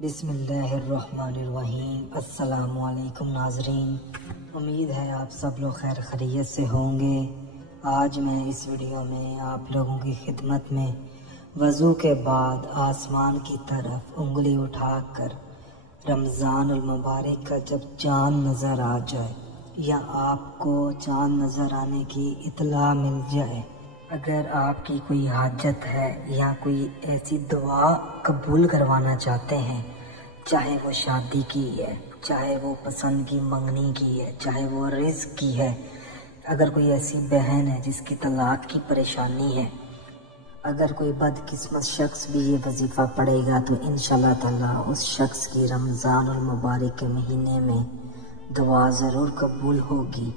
بسم اللہ الرحمن الرحیم۔ السلام علیکم ناظرین، امید ہے آپ سب لوگ خیر خیریت سے ہوں گے۔ آج میں اس ویڈیو میں آپ لوگوں کی خدمت میں وضو کے بعد آسمان کی طرف انگلی اٹھا کر رمضان المبارک کا جب چاند نظر آ جائے یا آپ کو چاند نظر آنے کی اطلاع مل جائے، اگر آپ کی کوئی حاجت ہے یا کوئی ایسی دعا قبول کروانا چاہتے ہیں، چاہے وہ شادی کی ہے، چاہے وہ پسند کی منگنی کی ہے، چاہے وہ رزق کی ہے، اگر کوئی ایسی بہن ہے جس کی طلاق کی پریشانی ہے، اگر کوئی بدقسمت شخص بھی یہ وظیفہ پڑھے گا تو انشاءاللہ تعالی اس شخص کی رمضان المبارک کے مہینے میں دعا ضرور قبول ہوگی۔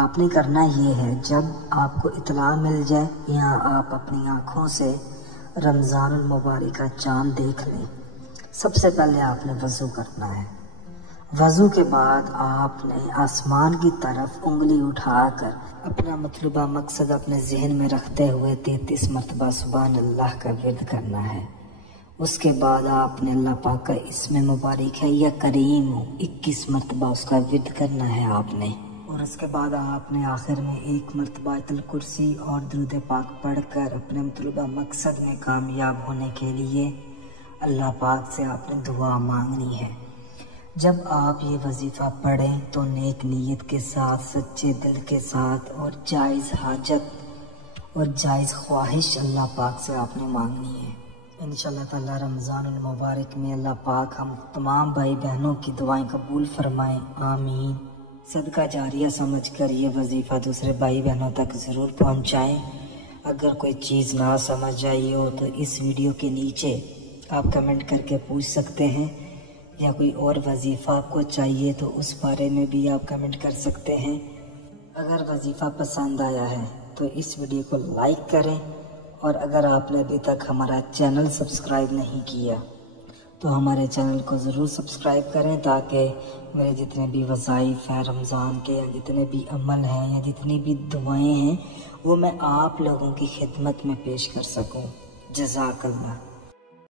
آپ نے کرنا یہ ہے، جب آپ کو اطلاع مل جائے یا آپ اپنی آنکھوں سے رمضان المبارک کا چاند دیکھ لیں، سب سے پہلے آپ نے وضو کرنا ہے۔ وضو کے بعد آپ نے آسمان کی طرف انگلی اٹھا کر اپنا مطلوبہ مقصد اپنے ذہن میں رکھتے ہوئے 33 مرتبہ سبحان اللہ کا ورد کرنا ہے۔ اس کے بعد آپ نے اللہ پاک کا اسم مبارک ہے یا کریم 21 مرتبہ اس کا ورد کرنا ہے آپ نے، اور اس کے بعد آپ نے آخر میں 1 مرتبہ آیت الکرسی اور درود پاک پڑھ کر اپنے مطلوبہ مقصد میں کامیاب ہونے کے لیے اللہ پاک سے آپ نے دعا مانگنی ہے۔ جب آپ یہ وظیفہ پڑھیں تو نیک نیت کے ساتھ، سچے دل کے ساتھ اور جائز حاجت اور جائز خواہش اللہ پاک سے آپ نے مانگنی ہے۔ انشاءاللہ تعالی رمضان المبارک میں اللہ پاک ہم تمام بھائی بہنوں کی دعائیں قبول فرمائیں، آمین۔ صدقہ جاریہ سمجھ کر یہ وظیفہ دوسرے بھائی بہنوں تک ضرور پہنچائیں۔ اگر کوئی چیز نہ سمجھ آئی ہو تو اس ویڈیو کے نیچے آپ کمنٹ کر کے پوچھ سکتے ہیں، یا کوئی اور وظیفہ آپ کو چاہیے تو اس بارے میں بھی آپ کمنٹ کر سکتے ہیں۔ اگر وظیفہ پسند آیا ہے تو اس ویڈیو کو لائک کریں، اور اگر آپ نے ابھی تک ہمارا چینل سبسکرائب نہیں کیا تو ہمارے چینل کو ضرور سبسکرائب کریں، تاکہ میرے جتنے بھی وظائف ہیں رمضان کے، یا جتنے بھی عمل ہیں یا جتنی بھی دعائیں ہیں، وہ میں آپ لوگوں کی خدمت میں پیش کر سکوں۔ جزاک اللہ۔